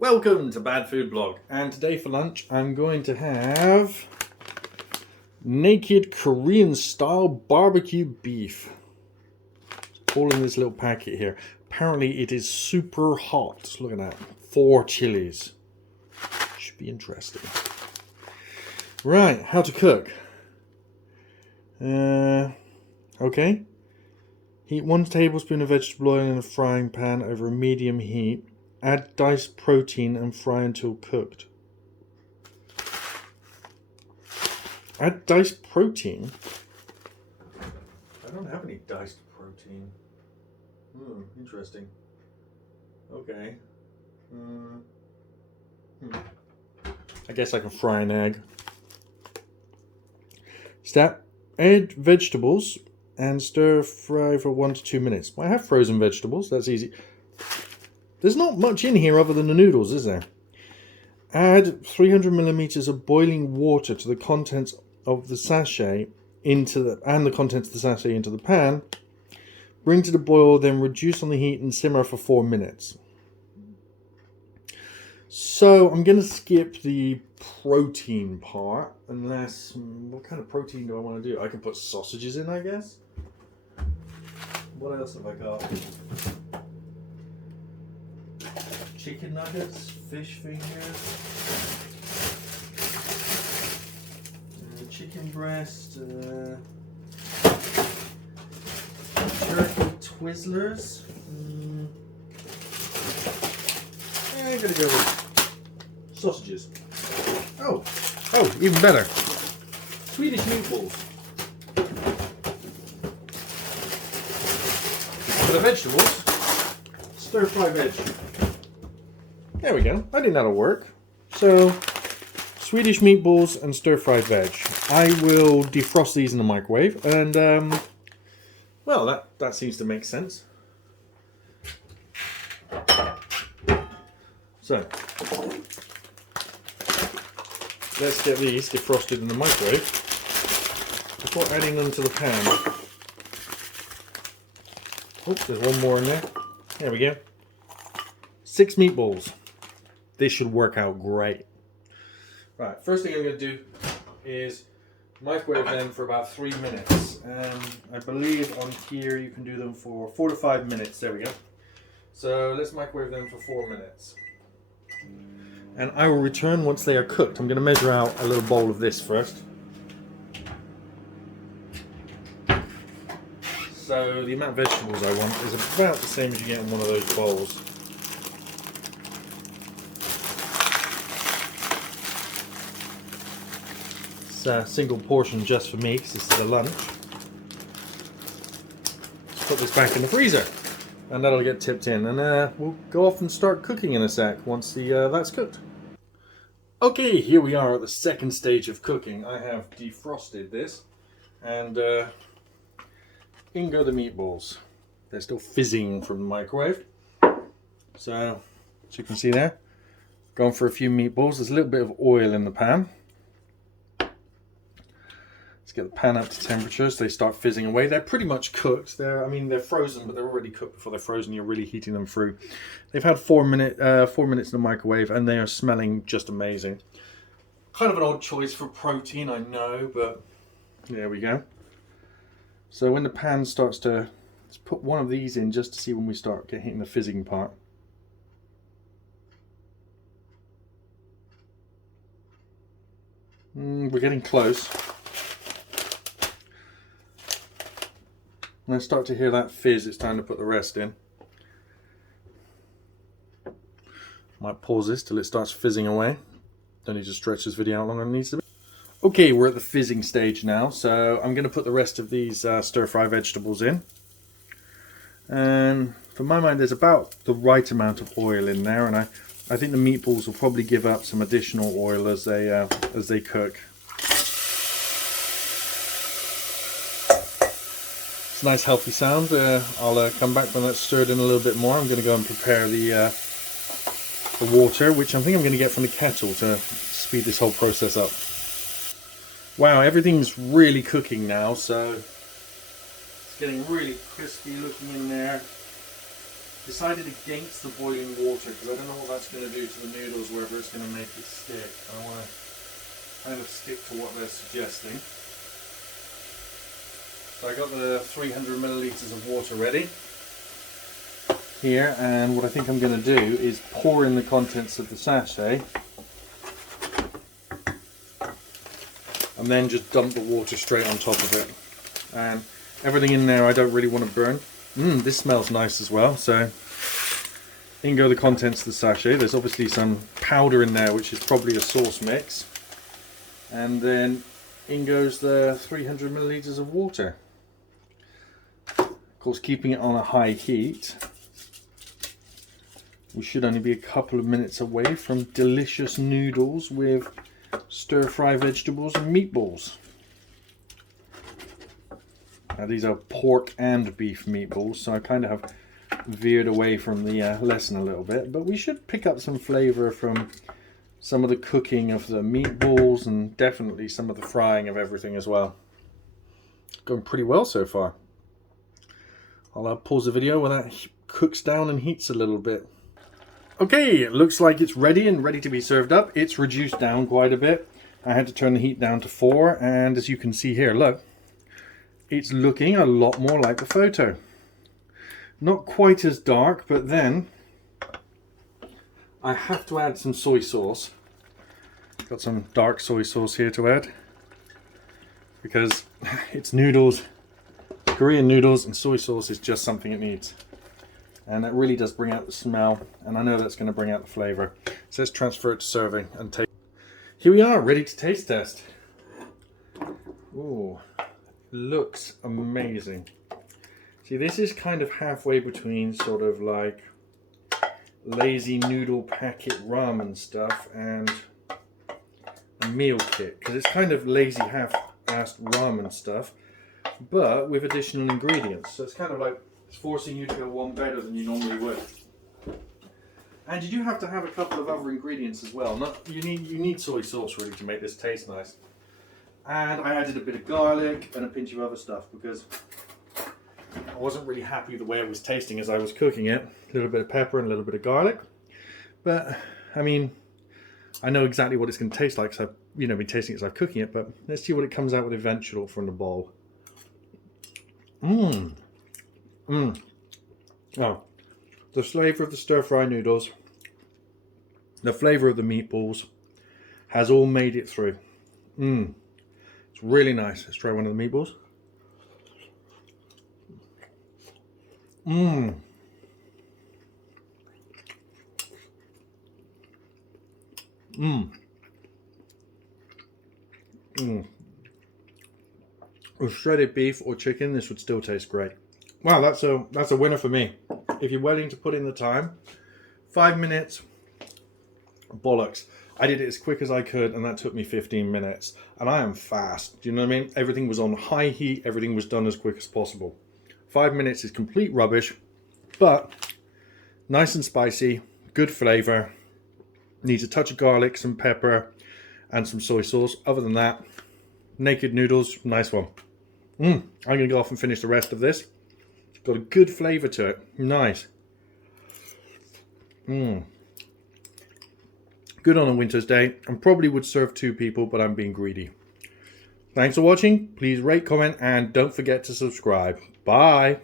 Welcome to Bad Food Blog, and today for lunch I'm going to have naked Korean style barbecue beef. It's all in this little packet here. Apparently it is super hot. Look at that. 4 chilies. Should be interesting. Right, how to cook. Okay. Heat 1 tablespoon of vegetable oil in a frying pan over a medium heat. Add diced protein and fry until cooked. Add diced protein? I don't have any diced protein. Interesting. Okay. I guess I can fry an egg. Step. Add vegetables and stir fry for 1 to 2 minutes. I have frozen vegetables, that's easy. There's not much in here other than the noodles, is there? Add 300 milliliters of boiling water to the contents of the sachet and the contents of the sachet into the pan. Bring to the boil, then reduce on the heat and simmer for 4 minutes. So I'm going to skip the protein part, unless what kind of protein do I want to do? I can put sausages in, I guess. What else have I got? Chicken nuggets, fish fingers, chicken breast, turkey Twizzlers. I'm gonna go with sausages. Oh, even better. Swedish meatballs. For the vegetables, stir fry veg. There we go. I think that'll work. So, Swedish meatballs and stir-fried veg. I will defrost these in the microwave, and well, that seems to make sense. So, let's get these defrosted in the microwave before adding them to the pan. Oh, there's one more in there. There we go. 6 meatballs. This should work out great. Right, first thing I'm going to do is microwave them for about 3 minutes. I believe on here you can do them for 4 to 5 minutes. There we go. So let's microwave them for 4 minutes. And I will return once they are cooked. I'm going to measure out a little bowl of this first. So the amount of vegetables I want is about the same as you get in one of those bowls. It's a single portion just for me because this is a lunch. Let's put this back in the freezer and that'll get tipped in, and we'll go off and start cooking in a sec once that's cooked. Okay, here we are at the second stage of cooking. I have defrosted this, and in go the meatballs. They're still fizzing from the microwave. So, as you can see there, going for a few meatballs. There's a little bit of oil in the pan. Let's get the pan up to temperature so they start fizzing away. They're pretty much cooked. They're frozen, but they're already cooked before they're frozen. You're really heating them through. They've had 4 minutes in the microwave, and they are smelling just amazing. Kind of an odd choice for protein, I know, but there we go. So when the pan starts to, let's put one of these in just to see when we start hitting the fizzing part. We're getting close. When I start to hear that fizz, it's time to put the rest in. Might pause this till it starts fizzing away. Don't need to stretch this video out longer than it needs to be. Okay, we're at the fizzing stage now, so I'm going to put the rest of these stir-fry vegetables in. And for my mind, there's about the right amount of oil in there, and I think the meatballs will probably give up some additional oil as they cook. It's a nice healthy sound. I'll come back when that's stirred in a little bit more. I'm going to go and prepare the water, which I think I'm going to get from the kettle to speed this whole process up. Wow, everything's really cooking now, so it's getting really crispy looking in there. decided against the boiling water because I don't know what that's going to do to the noodles, whether it's going to make it stick. I want to kind of stick to what they're suggesting. So I got the 300 millilitres of water ready here, and what I think I'm going to do is pour in the contents of the sachet and then just dump the water straight on top of it. And everything in there I don't really want to burn. This smells nice as well. So in go the contents of the sachet. There's obviously some powder in there, which is probably a sauce mix. And then in goes the 300 millilitres of water. Of course, keeping it on a high heat. We should only be a couple of minutes away from delicious noodles with stir-fry vegetables and meatballs. Now these are pork and beef meatballs, so I kind of have veered away from the lesson a little bit, but we should pick up some flavour from some of the cooking of the meatballs and definitely some of the frying of everything as well. Going pretty well so far. I'll pause the video when that cooks down and heats a little bit. Okay, it looks like it's ready and ready to be served up. It's reduced down quite a bit. I had to turn the heat down to 4, and as you can see here, look, it's looking a lot more like the photo. Not quite as dark, but then I have to add some soy sauce. Got some dark soy sauce here to add because it's noodles, Korean noodles, and soy sauce is just something it needs. And it really does bring out the smell, and I know that's going to bring out the flavour. So let's transfer it to serving and taste. Here we are, ready to taste test. Ooh, looks amazing. See, this is kind of halfway between sort of like lazy noodle packet ramen stuff and a meal kit, because it's kind of lazy half-assed ramen stuff, but with additional ingredients. So it's kind of like it's forcing you to go one better than you normally would. And you do have to have a couple of other ingredients as well. You need soy sauce really to make this taste nice. And I added a bit of garlic and a pinch of other stuff because I wasn't really happy the way it was tasting as I was cooking it. A little bit of pepper and a little bit of garlic. But I mean, I know exactly what it's going to taste like because I've been tasting it as I'm cooking it. But let's see what it comes out with eventually from the bowl. Oh, the flavour of the stir-fry noodles, the flavour of the meatballs has all made it through. It's really nice. Let's try one of the meatballs. With shredded beef or chicken, this would still taste great. Wow, that's a winner for me. If you're willing to put in the time, 5 minutes, bollocks. I did it as quick as I could, and that took me 15 minutes. And I am fast. Do you know what I mean? Everything was on high heat. Everything was done as quick as possible. 5 minutes is complete rubbish, but nice and spicy, good flavor. Needs a touch of garlic, some pepper, and some soy sauce. Other than that, naked noodles, nice one. I'm going to go off and finish the rest of this. Got a good flavour to it. Nice. Good on a winter's day. And probably would serve 2 people, but I'm being greedy. Thanks for watching. Please rate, comment, and don't forget to subscribe. Bye.